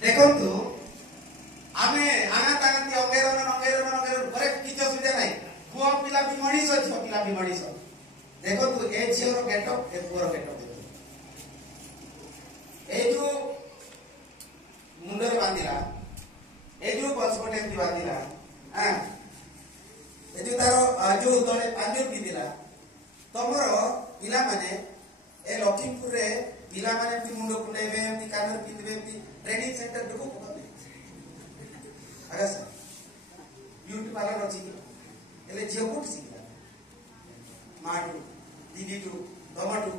देखो आमे आना तांती अंगेर बरे किछ सुविधा नाही पुआ पिला भी मणिस छ पिला भी मणिस देखो ए झियो गेटअप ए पुरो गेटअप ए जो मुंडर बांधिला ए जो पसपटे बांधिला हां ए जो तारो जो तळे पांजर पिदिला तमरो पिला माने ए लखीमपुर रे पिला माने भी मुंडो कुंडेबे एमती कानर पिदिबे एमती ट्रेनिंग सेंटर देखो पकड़े अगर ब्यूटी पार्लर अच्छी एले झियो कोट सिखला माटू दीदीटू दमाटू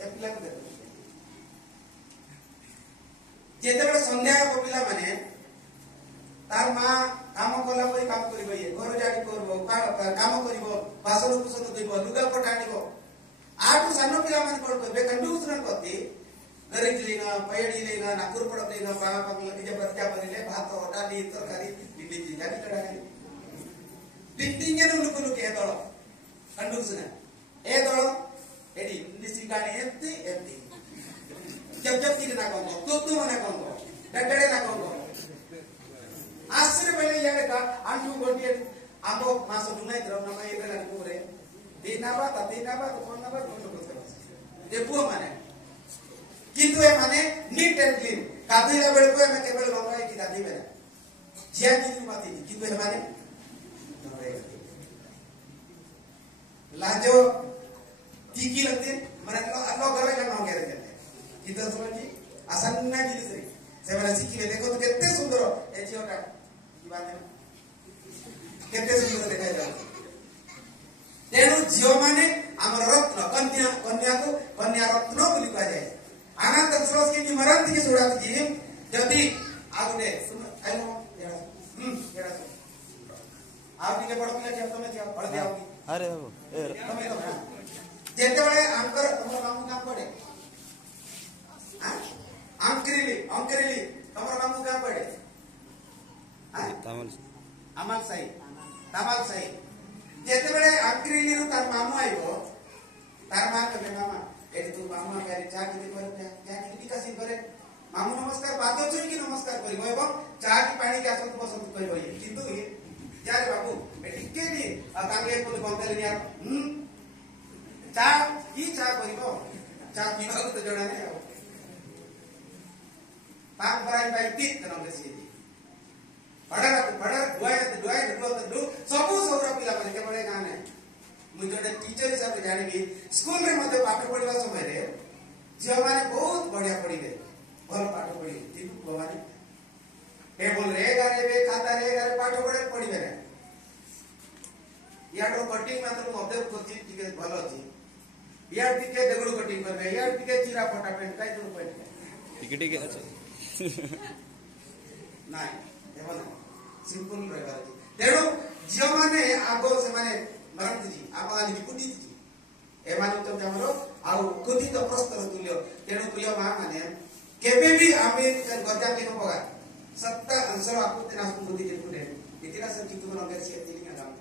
ए पिला को देखो जेतेबे संध्या को पिला माने तार मां काम कला पई काम करिबो ये घर जाडी करबो काम करिबो बासन कुसन देबो लुगा पटाडीबो आठु सानो पिला माने कोड करबे कंडूसरन करती गरीब लेगा पैडी लेगा नाकुर पड़ लेगा पागा पगला निजे बच्चा बनिले भात डाली तरकारी दिल्ली जी जानी कडाली टिटिंगे नुलुकुलु के दळ कंडूसना ए दळ एडी निसी गाडी एत्ती जब तीर ना कोंगो तू मने कोंगो डडडे ना कोंगो आश्चर्य पहले यार का आंटू गोटी आंबो मासो दुनाई द्रव नमा एबेला कुरे दिनाबा तो कोनबा कोन को देखो माने किंतु ए माने नीट एंड क्लीन कादिला बेल को मैं केवल गंगाई की दादी बेला जिया की बात नहीं किंतु ए माने लाजो तीकी लगते माने लो घर में ना गए किंतु समझी आसान ना की दूसरी से माने सीखी देखो तो कितने सुंदर ए जियोटा की बात है कितने सुंदर देखा जाए तेणु झील माने आमर रत्न कन्या को कन्या रत्न बोली कह जाए अनंत संस्कृति मरंती की सुरात जी जदी आगुने सुन आइनो एड़ा आप के बड़ पिला जे तमे जे पढ़ दियाओगी अरे ए तमे तो जेते बळे आंकर तमर मामू काम पड़े हां अंकरेली तमर मामू काम पड़े हां तमल साई जेते बळे अंकरेली रु तार मामू आइबो तार मां के मामा एडी तू मामा के चा के पर क्या की विकासी करे मामू नमस्कार बातो छै कि नमस्कार करिबो एवं चा की पानी के आसत पसंद करिबो किंतु यार बाबू एडी के नी तांगे को बंतले यार चा की चा करिबो चा पीबा तो जणा नै आ पाक बराई बाई टिक न देसी बड़ा दुआय दु सबु सौरा पिला माने के बड़े गाने मुझे टीचर हिसाब से जानी स्कूल में मते पाठ पढ़िबा समय रे जे माने बहुत बढ़िया पढ़िबे भल पाठ पढ़ी दिनु भवानी टेबल रे गारे बे खाता रे गारे पाठ पढ़िबे रे याडो कटिंग मात्र मते कोची टिके भल अछि यार टिके देगुडू कटिंग करबे यार टिके चिरा फटा पेंट काई दु पेंट टिके अछि नाही एवं सिंपल रहबा तेणु झियो माने आगो से माने मरंती जी आपानी विकुटी जी ए माने तो हमरो आउ कुदित प्रस्तर तुल्य तेणु प्रिय मां माने केबे भी आमे गजा के न पगा सत्ता अंसर आपत्ति ना सुबुद्धि के पुरे इतिहास चित्त को नगर से तिलिंगा दाम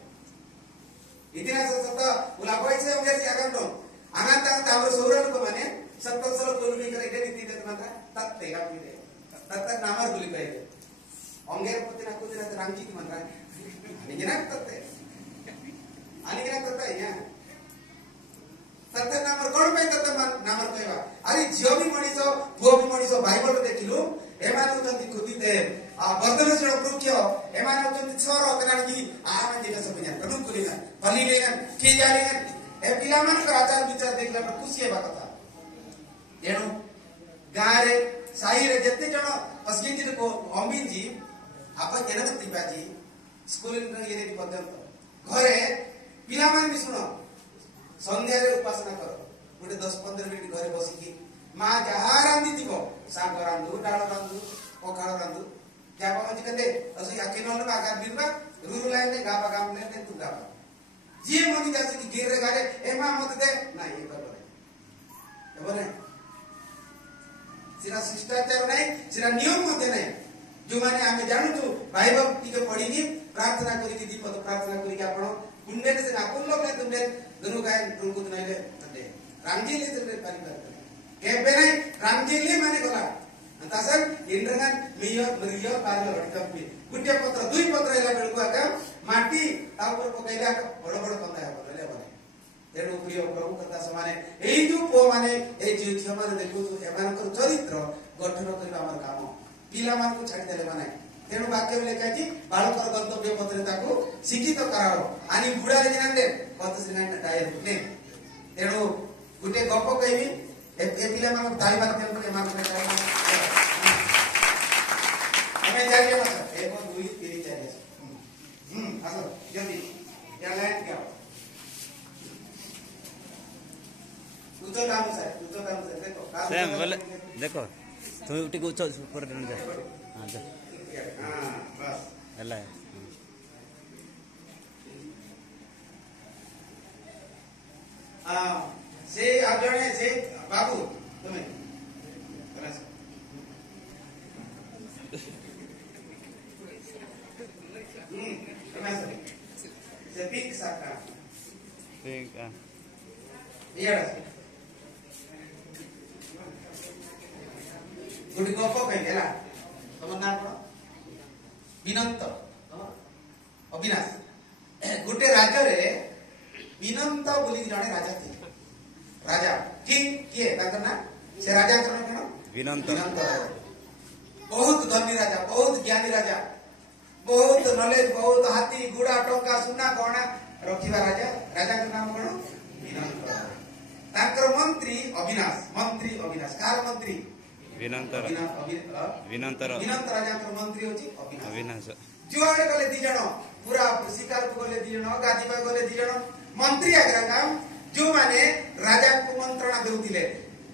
इतिहास सत्ता उला पैसे अंगे से आगन तो अनाता तावर सौरन को माने सत्ता सलो कोलुनी करे के नीति दत माता तत तेगा पिले तत नामर गुली कहे अंगे पति ना कुछ ना रामजी की मंत्रा निजना तत अनिगना तत या तत नामर कोण पे तत नामर कहवा अरे झियो भी मणिसो पुओ भी मणिसो बाइबल देखिलु एमान उतंती खुदिते वर्धन से वृक्ष एमान उतंती छोर अतरान की आन जेका सब जान कनु कुलिना पल्ली लेगन के जालेगन ए पिला मन का आचार विचार देखला पर खुशी हेबा कथा तेणु गारे साई रे जत्ते जण असगिति को अमीन जी आपन जनक त्रिपा जी स्कूल में ये दी पर्यंत घरे पिला मन भी सुनो संध्या रे उपासना करो गोटे 10-15 मिनिट घरे बसी की मां जहा रांदी दिबो साग रांदु डाल रांदु पखाल रांदु क्या बाबा जी कहते असि आके न लगा का बिरबा रूर लाइन ने गाबा गाम ने तू गाबा जी मनी जासे की गिर रे गारे ए मां मत दे नहीं सेरा नियम मते नै जो माने आमे जानु छु भाई भक्त टिके पढिनी प्रार्थना करिकि दीपक प्रार्थना करिकि आपण पुण्य से आपण लोग ने तुमने दुनु गाय रुकुत नैले नदे रामजी ले तुमने पारी केबे नै रामजी ले माने गला अंतासन इंद्रगन मियो पार लटकपी गुटे पत्र दुई पत्र एला बेलको आका माटी ता ऊपर पकैला बड़ बड़ कंदा है बोले बोले तेणु प्रिय प्रभु कथा समाने एई जो पो माने ए जे झियो माने देखु तो एमानकर चरित्र गठन करबा हमर काम पिला मान को छाडी देले माने तेणु वाक्य में लिखा जी बालकर गंतव्य पत्र ताको शिक्षित कराओ आनी बुढ़ा रे जिनांदे पत्र सिनान टायर ने तेणु गुटे गप कहबी ए पिला मान ताली बात देन पर एमान में हमें जाइए ना सर एक और दुई तीन चाहिए आसो जल्दी या लाइन क्या उतो काम से देखो सेम बोले देखो तुम उठी को चल ऊपर देन जा हां जा हां बस हला से आप जने से बाबू तुम्हें से बिग साका ठीक है ये गुडी गप कहला तुम नाम कोन विनंत अविनाश गुटे राज्य रे विनंत बोली जने राजा थी राजा किंग किए ताकर ना से राजा कोन कोन विनंत बहुत धनी राजा बहुत ज्ञानी राजा बहुत नॉलेज बहुत हाथी गुड़ा टंका सुना गहना रखिबा राजा राजा के नाम कोन विनंत ताकर मंत्री अविनाश कार मंत्री विनंत राजा के मंत्री होची अविनाश जुआड़े गले दी जण पूरा शिकार को गले दी जण गादी पा गले दी जण मंत्री आग्रा काम जो माने राजा को मंत्रणा देउतिले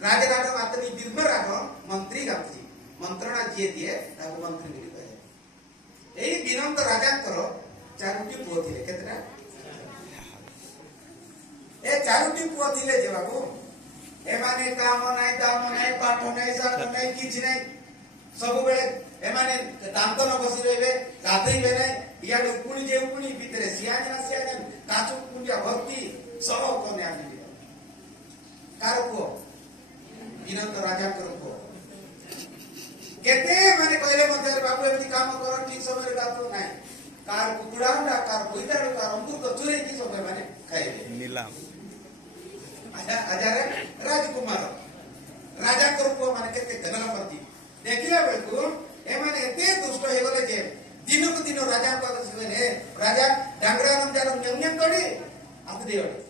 राजा राजा आतनी बिरमर राग मंत्री गाती मंत्रणा जे दिए ताको मंत्री बोली कहे एई विनंत राजा करो चारुटी पुओ थिले केतरा ए चारुटी पुओ थिले जे बाबू ए माने काम नाही दाम नाही पाठ नाही साठ नाही किछ नाही सब बेले ए माने दांत न बसी रहबे गाधैबे नाही इयाडू पुणी जे पुणी भितरे सियाजन काचू पुंडिया भक्ति सब कोने आनी कार पुओ विनंत राजा करो पुओ केते माने कहले मते बाबू एमती काम कर ठीक समय रे गातो नाही कार कुकुडांडा कार बोइदाडू कार अमृत चुरे की सब माने खाइबे नीलाम आजारे राजकुमार राजा को माने केते गणना करती देखिला बेलको ए माने एते दुष्ट हे गले जे दिन को दिन राजा को सेने राजा डांगरा नम जान नियम कडी आत देवडी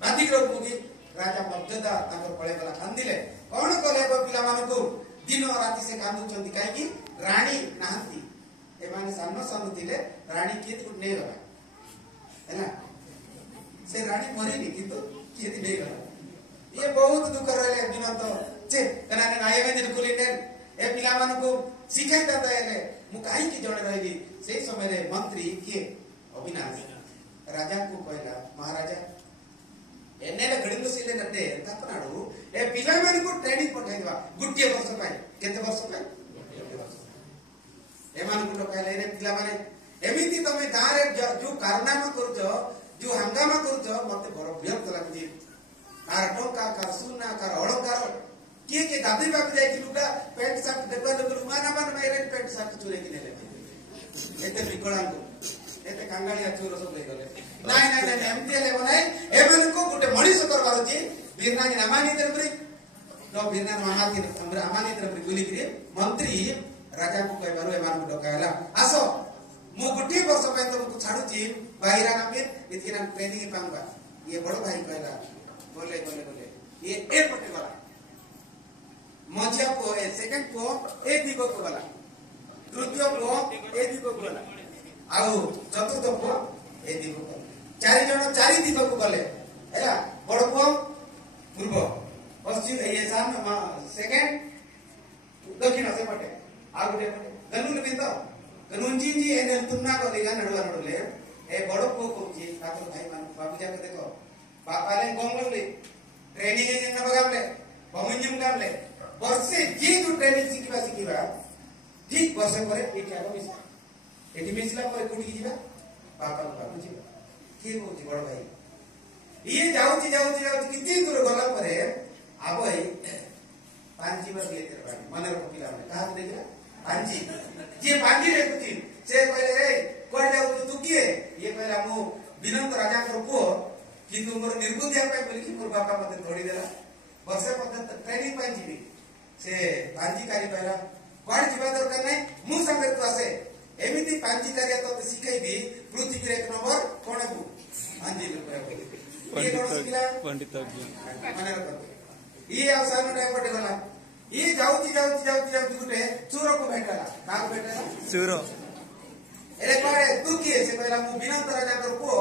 बांधी रो बुगी राजा मर्यादा ताकर पळे गला खांदिले कोन कोले पिला मान को दिन राति से कांदु चंदी काई की रानी नाहंती ए माने सामनो दिले रानी के तो नै गला हैना से रानी मरी नहीं किंतु के दी नै गला ये बहुत दुख रहले विनंत जे कना नायक दिन कुलिने ए पिला मान को सिखाई दाता हेले मु काई की जण रहली से समय रे मंत्री के अविनाश राजा को कहला महाराजा एनेले गडिलो सिले नते तपनाडू ए पिला मान को ट्रेनिंग पठाइबा गुटिए वर्ष पाई केते वर्ष पाई ए मान को कहले रे पिला माने एमिति तमे गारे जो कारनामा करजो जो हंगामा करजो मते बड़ विरक्त लागदी कार टंका कार सुना कार अलंकार के गादी बाक जाय कि लुगा पैंट शर्ट देखला लोग माना मान मेरे पैंट शर्ट चोरे कि नेले एते विकलांग एते कांगालिया चोर सब ले गले नाही एमती ले बनाय एमन को गुटे मणिस करबार जे बीरना के नामानी तरबरी तो बीरना महाती हमरा अमानी तरबरी गुली गिरे मंत्री राजा को कहबारो एमान को डकायला आसो मु गुटे वर्ष पे तुमको छाडू छी बाहिरा ना पे इतना ट्रेनिंग पांगा ये बड़ो भाई कहला बोले ये ए पटे वाला मझिया को ए सेकंड को ए दिगो को वाला तृतीय को ए दिगो को वाला आउ चतुर्थ को ए दिगो को चारि जण चारि दिगो को गले हैला बड़ को पूर्व पश्चिम ये सान सेकंड दक्षिण से पटे आ गुटे पटे गनुल बिंदो गनुंजी जी एने तुमना को दिला नडवा नडले ए बड़ को जी ठाकुर भाई मान बाबू जा के देखो बापाले गोंगले ट्रेनिंग जे न बगाले पमंजिम गाले वर्षे जे जो ट्रेनिंग सिखिबा ठीक वर्ष पर ये क्या मिसला एटी मिसला पर कोठी की जीवा बापा बापू जीवा किए कहूँ बड़ भाई ये जाऊँची जाऊँची जाऊँची कितनी दूर गला पर अब भाई पांची बार दिए तेरे बारे मन रखो पिला मैंने कहा देखिए पांची ये पांची रे कुछ से कहले रे कोई जाऊ तू किए ये कहला मु विनंत राजा को पुओ किंतु मोर निर्बुद्धिया पे बोली कि मोर बापा मते थोड़ी देला वर्षे पद ट्रेनिंग पाई जीवी से पांची कारी कहला कोई जीवा दरकार नहीं मु संगे तू आसे एमिति पांची कार्य तो सिखाई भी पृथ्वी रे एक नंबर कोण को पांची को ये कोण सिखला पंडित मन रखो ये अवसर में पटे गला ये जाऊती जाऊती जाऊती जाऊती गुटे चूरो को भेटला काको भेटला चूरो एरे कोरे तू किए से कहला मु विनंत राजा को पुओ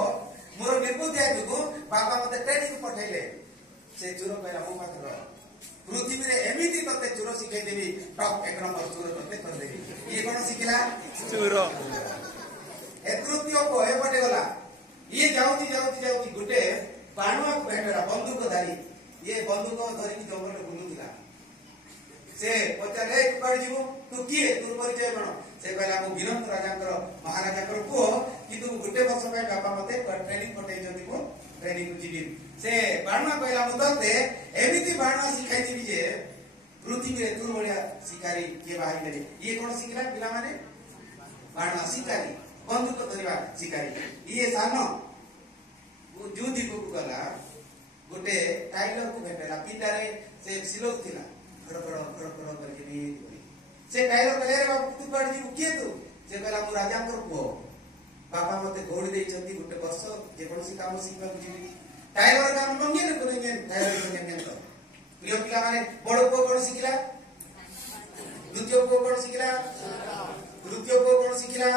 मोर निर्बुद्धि आजु बाबा मते ट्रेनिंग पठैले से चूरो कहला मु मात्र पृथ्वी रे एमिति तते चूरो सिखाई देबी टॉप एक नंबर चूरो तते कर देबी ये कोन सिखला चूरो ए तृतीय को ए पटे गला ये जाऊती जाऊती जाऊती गुटे बाणुआ को भेटला बंदूकधारी ये बंदूक धरिक जंगल बुलुला से पचारे कुआड़ जीवो तू किए तू परिचय बण से कहला मु विनंत राजा महाराजा को कि तू गुटे वर्ष पे बापा मते ट्रेनिंग पठै जति को ट्रेनिंग को जीवी से बाणवा कहला मु तते एमिति बाणवा सिखाई दिबी जे पृथ्वी रे तू बढिया शिकारी के बाही ले ये कोन सिखला पिला माने बाणवा शिकारी बंदूक धरिबा शिकारी ये सानो जुदी को गला गोटे टाइलर को भेटला पिटारे से सिलोक थिला खड़ करके नहीं से टाइलर कहले रे बाबू तू पड़ जीव किए तू से कहला मु राजा को पुओ बापा मते घोड़ी देई छथि गोटे वर्ष जे कोनसी काम सिखबा जीवी टाइलर काम मंगे न कोने टाइलर को नेन तो प्रिय पिला माने बड़ को कोन सिखला द्वितीय को कोन सिखला तृतीय को कोन सिखला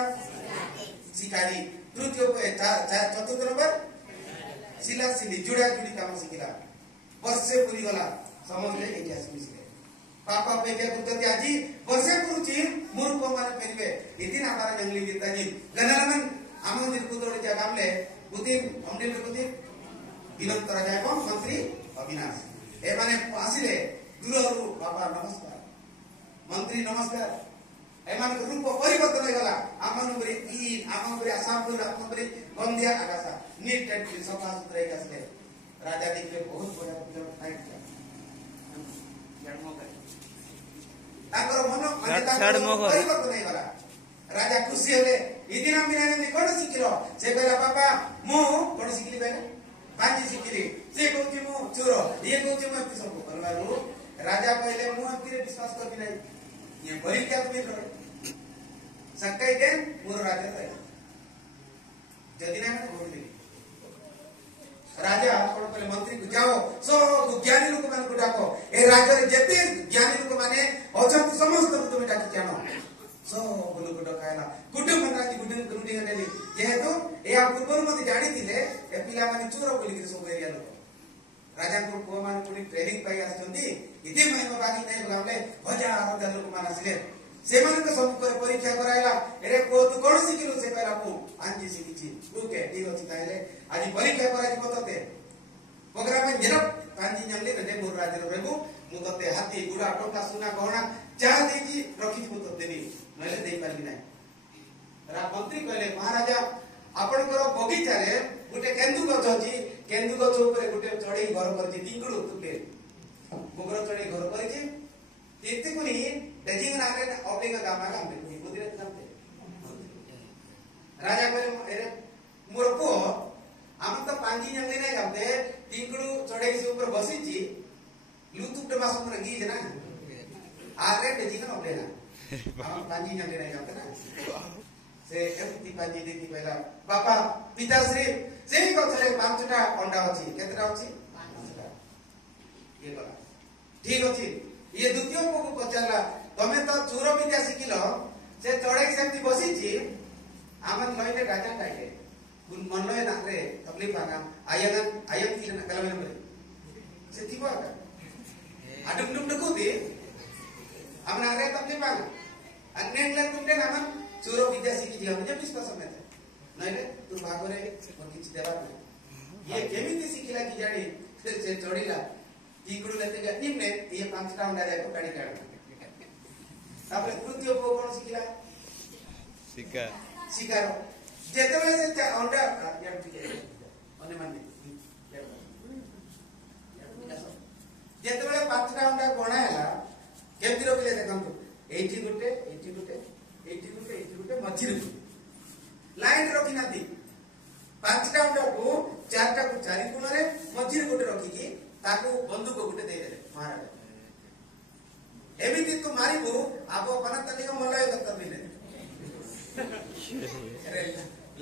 शिकारी तृतीय को चतुर्थ नंबर सिला सिली जुड़ा जुड़ी काम सिखला वर्षे पूरी गला समझले इतिहास मिसले पापा पे क्या कुतते आजी वर्षे पुरुची मूर्ख माने पेरिबे इदिन हमारा जंगली गीताजी गनलन आमंदिर कुतोडे जा कामले बुदिन अमदिन कुति विनंत राजा एवं मंत्री अविनाश ए माने आसिले दूरहरु बाबा नमस्कार मंत्री नमस्कार ए माने रूप परिवर्तन हो गला आमनपुरी ई आमनपुरी आसामपुर आमनपुरी बंदिया आकाशा नीट एंड सफा सुथरा आकाशले राजा देखले बहुत बड़ा पूजा फाइट जन्म करे ताकर मन माने ताकर परिवर्तन हो गला राजा खुशी होले इदिन हम बिना कोन सिखिलो से कहला बाबा मु कोन सिखली बेले बाजी सिखली से कहूची मु चोरो ये कहूची मु सब करलारू राजा कहले मु अंतिरे विश्वास करबी नहीं ये परीक्षा तुम्हें करो सक्काई के पूरा राजा था जदी ना मैं बोल दी राजा कोन कहले मंत्री को जाओ सब ज्ञानी लोक मान को डाको ए राजा रे जते ज्ञानी लोक माने अछंत समस्त तुम डाकी जानो सब लोक डकायला कुटुंब मनाजी गुडी नेली जेहेतु ए पूर्व मते जानी थिले ए पिला माने चोर बोली के सब एरिया लोक राजा को को मान कोनी ट्रेनिंग पाई आछंती इते महिमा बाकी नै बोलाले हजार लोक मान आसिले सेमान को सब कर परीक्षा कराइला एरे को तू कोन सिखिलु से कहला मु आंजी सिखिची ओके ठीक अछि ताइले आज परीक्षा कराइ बतते प्रोग्राम में निरप कांजी जंगली रे मोर राजा रेबु मु तते हाथी गुडा टोका सुना गहना चाह देजी रखि मु तते देबी नले देई पारबी नै रा मंत्री कहले महाराजा आपण कर बगीचा रे गुटे केंदु गछ अछि केंदु गछ ऊपर गुटे चढ़ी घर करछि टिंगुडु तुके गोबर चढ़ी घर करछि तेते कुनी डेजिंग नारे ऑब्लिंग गामा काम पे बुदिरे कामते राजा कहले एरे मोर को हम तो पांजी जंगली नै गामते टिंगुडु चढ़ी से ऊपर बसिछि लुतुक मास ऊपर गीज ना आरे डेजिंग न ऑब्लिंग हम पांजी जंगली नै गामते ना से एमती पांजी देखि पहिला बापा पिताश्री सेही गछरे पांचटा अंडा अछि केतरा अछि पांचटा ये गला ठीक अछि ये द्वितीय को पचारला तमे तो चोर विद्या शिखिलो से चढ़ई सेमती बसिछि आमन लइले राजा काटे गुन मनले नारे तकलीफ आगा आयन की ना कलमे में से थिबा आडुम डुम डकुती हम नारे तकलीफ आगा अन्नेला तुमने नामन चोर विद्या शिखि दिया मुझे विश्वास में था नइले तू भागरे किछि देबा ये केमिति शिखिला की जानी से चढ़ीला टिकड़ू लेते निम्ने ये 5टा अंडा जाको काढी काढ तापर तृतीय पुओ कोन शिखिला शिकार शिकार जेतेबेले से अंडा यार ठीक है मने माने जेतेबेले पांचटा अंडा कोणा हैला केमति रखले देखंतु एठी गुटे एठी गुटे एठी गुटे एठी गुटे मझिर लाइन रखी नाती पांचटा अंडा को चारटा को चारि कोण रे मझिर गुटे रखी की ताकू बंदूक गुटे दे देले महाराज एमिति तू मारिबो आपो पनतलिक मलय कर्तव्य ने अरे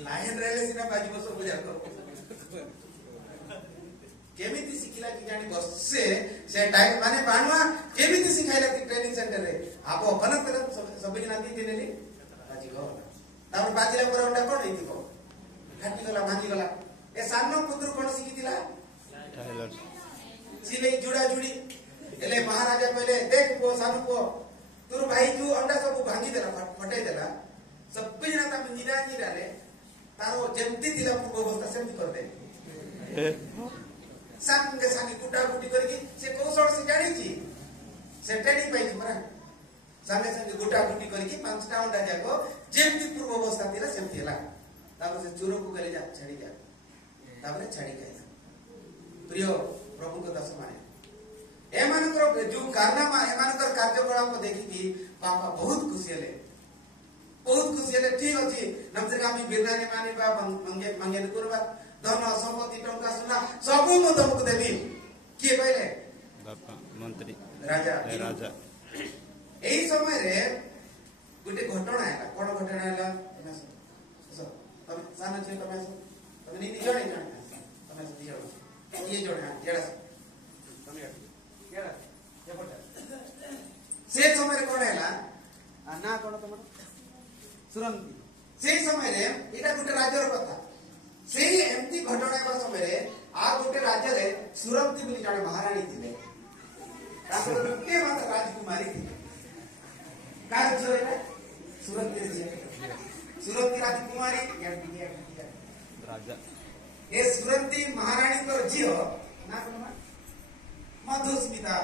लाइन रेले सिना बाजी बसो बुझा को केमिति सिखिला कि जानी बससे से टाइम माने बाणवा केमिति सिखाइला कि ट्रेनिंग सेंटर रे आपो पनतल सब जना दी देले बाजी को तापर बाजीला पर अंडा कोन हेतिको घाटी गला भांगी गला ए सानो पुत्र कोन सिखितिला टाइलर सिले जुड़ा जुड़ी एले महाराजा कहले देख पो सानु पो तोर भाई जो अंडा सब भांगी देला फटाई देला सब जना ता निरा निरा रे तारो जेमती दिला पूर्व अवस्था सेमती कर दे संगे संगे कुटा कुटी करके से कौशल से जानी छी से ट्रेनिंग पाई छी मरा संगे संगे गुटा कुटी करके पांचटा अंडा जाको जेमती पूर्व अवस्था दिला सेमती हला तापर से चोरो को गले जा छाड़ी जा तापर छाड़ी गया प्रिय प्रभु को दास माने एमानकर जो कारनामा एमानकर कार्यकलाप देखि कि बापा बहुत खुशी हेले ठीक अछि नमसे कामी बिरनानी माने बा मंगे करबा धन संपत्ति टंका सुना सब मु तुमको देबी के कहले बापा मंत्री राजा एही समय रे गुटे घटना हैला कोन घटना हैला तमे सानो छै तमे नी जणे तमे दियो ये जोड़ा जेड़ा तमे केड़ा ये बोटा से समय रे कोन हैला ना कोन तमर सुरंती से समय रे एटा गुटे राज्यर कथा सेही एमती घटना हेबा समय रे आ गुटे राज्य रे सुरंती बोली जाने महारानी थिले तापर गुटे मात राजकुमारी थिले कार जो है सुरंती सुरंती राजकुमारी राजा ए सुरंती महारानी को जियो ना कोन मधुस्मिता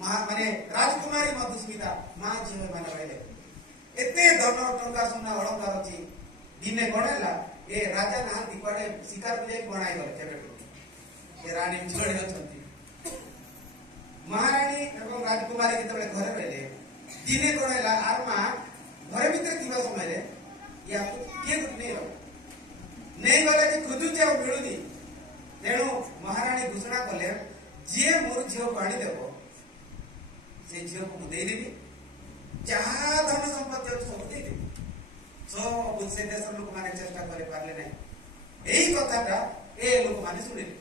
माने राजकुमारी मधुस्मिता मां जियो माने रहले एते धन टंका सुना अलंकार अछि दिने गणेला ए राजा नाहंती पड़े शिकार पे जाई बनाई गले केबे ए रानी छोड़े अछंती महारानी एवं राजकुमारी केतबे घरे रहले दिने गणेला आरमा घरे भीतर थिबा समय रे या के नहीं गले कि खुदु जे मिलुनी तेणु महारानी घोषणा कले जे मोर झियो पानी देबो से झियो को देई देबी जहाँ धन संपत्ति सब दे दे सब से देश लोक माने चेष्टा करे पारले नहीं एही कथाटा ए लोक माने सुनिले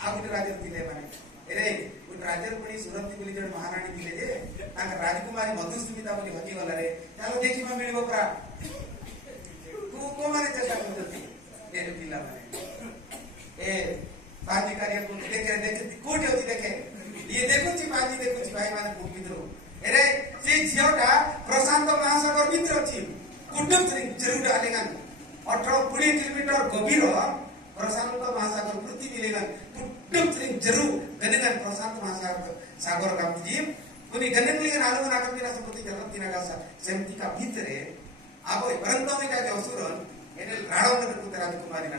आ गुटे राजा थिले माने एरे गुटे राजा पणी सुरंती बोली जण महारानी थिले जे ताका राजकुमारी मधुस्मिता बोली हजी गला रे तालो देखिबा मिलबो परा को माने चेष्टा करथि ए पिला माने ए बाजी कार्य को देखे कोठी होती देखे ये देखो छी बाजी देखो छी भाई माने खूब मित्रो एरे से झियोटा प्रशांत महासागर मित्र अछि कुटुम जरूर डालेगन 18-20 किलोमीटर गभीर प्रशांत महासागर पृथ्वी लेगन कुटुम जरूर गनेगन प्रशांत महासागर गामजी कुनी गनेगन आलो ना कमिना संपत्ति जलती ना गासा सेमति का भीतरे आबो परंतु में का असुरन एने राडो न कुते राजकुमारी ना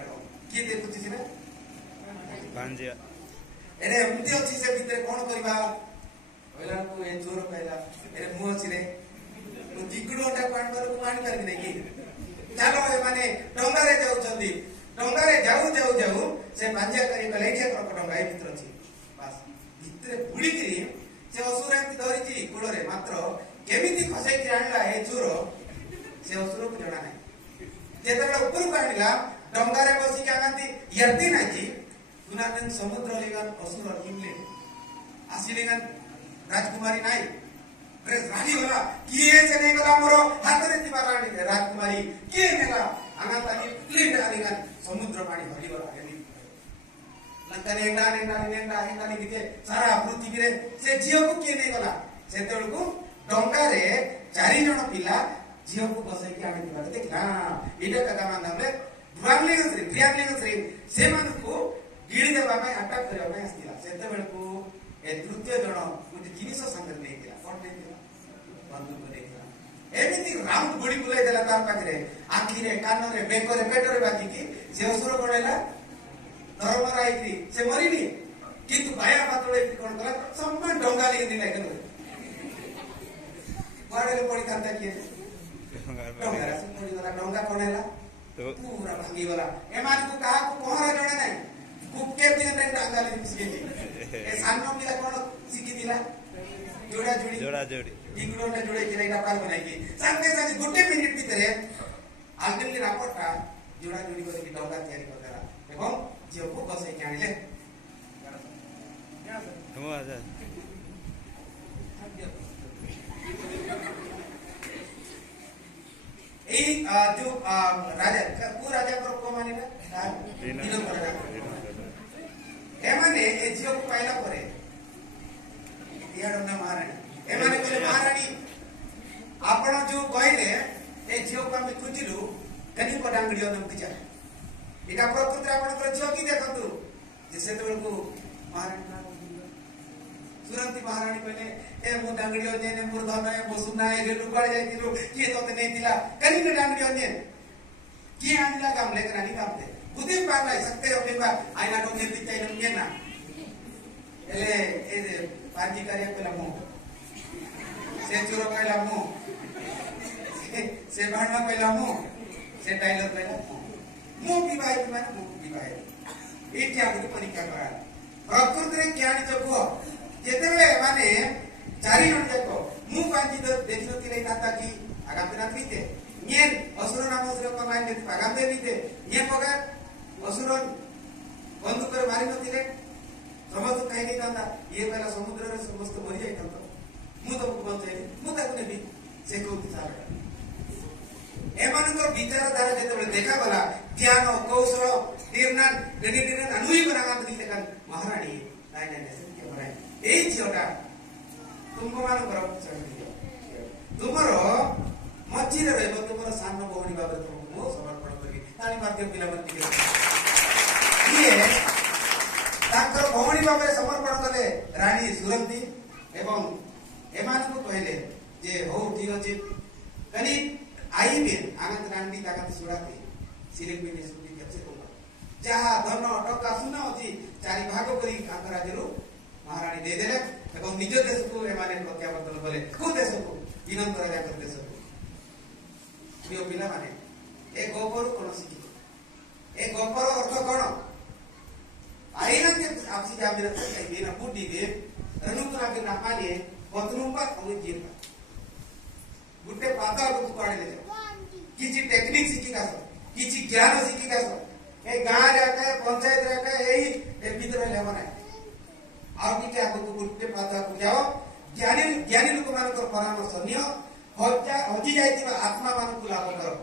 की देखुछि छिना पांजिया एने एमति अछि से भीतरे कोन करबा ओला को ए जोर कहला एरे मुह छिरे तो जिगडोटा पान पर को पानी करबी नै की चलो ए माने डंगारे जाऊ से पांजिया करी कलेठिया कर डंगा ए भीतर अछि बस भीतरे बुडी करी से असुर एमति धरि छी कुळरे मात्र केमिति खसाई कि आणला ए जोर से असुर को जणा नै जेतबे ऊपर काढिला डंगारे बसी के आगंती यर्ती नै जी गुनातन समुद्र लेगन असुर इंग्लैंड आसिलेगन राजकुमारी नाई प्रेस रानी वाला किए से नहीं गला मोरो हाथ रे दिबा रानी राजकुमारी किए नेला आगा तानी प्लेट आलिगन समुद्र पानी भरी वाला गेली लंकाने एंडा निके सारा पृथ्वी रे से जियो को किए नहीं गला सेतेल को डंगा रे चारि जण पिला जियो को बसै के आनी दिबा देखला इडा का मान हमले भ्रियागले से मान को गिड़ी देबा में अटैक करबा में आस्तिला सेतेल को ए तृतीय जण मुझे जिनिस संग नहीं दिला कोन नहीं दिला बंदूक नहीं दिला एमिति राउंड गुड़ी बुलाई देला तार पाखरे आखी रे कान रे बेक रे पेट रे बाकी की से असुर कोडेला धर्मरा आइकरी से मरिनी किंतु बाया पातळे कोन कला सम्मान डोंगा ले दिला कनो बाडे पड़ी कांता किए डोंगा से पड़ी वाला डोंगा कोनेला पूरा भांगी वाला एमान को कहा को पहरा जणे नाही कुके दिन रे डांगा ले सिकेती ए सान्नो मिला कोन सिकी दिला जोड़ा जोड़ी इंग्लैंड ने जोड़े के एटा पार बनाई की संगे संगे गुटे मिनिट भितरे आल्टिमेटली रापोर्टटा जोड़ा जोड़ी करके डोंगा तयारी करला एवं जियो को बसे के आनिले हम आजा ए जो राजा को राजा को मानिला दिनो राजा एमाने ए जियो को पाइला परे इयाडना महारानी एमाने कहले महारानी आपण जो कहले ए जियो को हम खुजिलु कनी को डांगडियो नम किजा एटा प्रकृति आपण कर जियो की देखंतु जे सेतबेल को महारानी सुरंती महारानी कहले ए मु डांगडियो ने मोर धन ए बसुना ए रेलु पड़ जाइतिलु के तोते नै दिला कनी के डांगडियो ने की आनिला काम लेकर आनी काम दे बुद्धि पागला सकते हो बेबा आइना तो ने बिताई न ना एले ए पार्टी कार्य पेला मो से चोर कहला मो से भाणवा कहला मो से डायलॉग कहला मो विवाह माने मो विवाह एठी आगु परीक्षा करा प्रकृति रे ज्ञानी जको जेतेबे माने चारि जण जको मु कांजी देखिनो तिले ताता की आगाम दिना थीते नियन असुर नाम असुर कमाई ने आगाम दे दीते ये पगा असुर बंद कर मारि नथिले समस्त कहीं नहीं था ये पहला समुद्र रे समस्त मरि जाई था मु तो बंचे मु ताकू नेबी से को विचार एमानकर विचार द्वारा जेते देखा गला ज्ञान कौशल तीर्णान डेडी अनुई बनागात दिले कान महारानी नाइ नाइ से के बराई एई छियोटा तुमको मान कर तुमरो मच्छी रे रहबो तुमरो सान्न भौणी बाबे तुमको मो समर्पण करी तानी माध्यम पिला मन के ये ताकर भौणी बाबे समर्पण कले रानी सुरंती एवं एमान को कहले जे हो ठीक अछि कनी आईबे आनंद रानी ताकत सुराते सिरिक में सुनी अच्छे को जहा धन टका सुना अछि चारि भाग करी आंकर राजरो महारानी दे देले एवं निज देश को एमाने प्रत्यावर्तन कले को देश को इनंत राजा कर देश को प्रिय पिला माने ए गोपर कोन सिकी ए गोपर अर्थ कोन आईना के आपसी जाबिर के बिना बुद्धि दे रनुकरा के नापाले बतनुपा और जीता गुटे पाता को पाड़े ले किछि टेक्निक सिकी का किछि ज्ञान सिकी का ए गां रे के पंचायत रे के एही ए भीतर ले बना आ कि के आपको गुटे पाता को जाओ ज्ञानी लोक मान को परामर्श नियो हजी जाइतिबा आत्मा मान को लाभ करो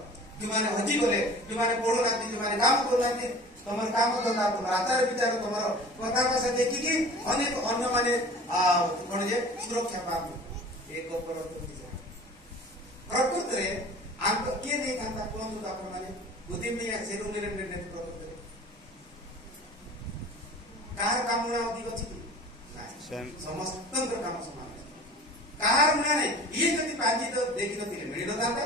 जो माने हजी गले जो माने पढो नाती जो माने काम करो नाती तमर काम धंदा तुम आचार विचार तुमर कथा भाषा देखि कि अनेक अन्य माने कोन जे सुरक्षा पाबो एक ऊपर प्रकृति रे आंक के नहीं कांता कोन तो आपण माने बुद्धि में या सेरु निरंतर प्रकृति कार काम ना अधिक अछि समस्त काम समान कार ना नहीं ये जति पांजी तो देखि नथिले मिळि नथांता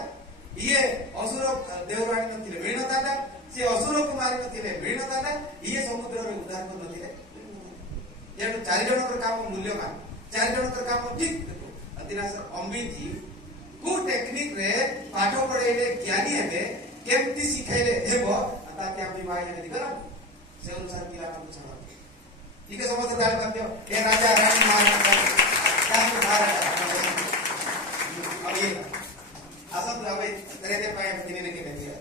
ये असुर देवराणी नथिले मिळि नथांता से असुर कुमारी नथिले मिळि नथांता ये समुद्र रे उद्धार कर नथिले जेनु चारि जनकर काम मूल्यवान चारि जनकर काम ठीक देखो अदिनासर अम्बित जी को टेक्निक रे पाठ पढेले ज्ञानी हेबे केमति सिखाइले हेबो आता के हम विवाह यदि करब से अनुसार किला को छाड़ ठीक है समझ दाल करते हो ये राजा रानी महाराजा काम महाराजा अब ये असत भाई तेरे पाए दिने के लिए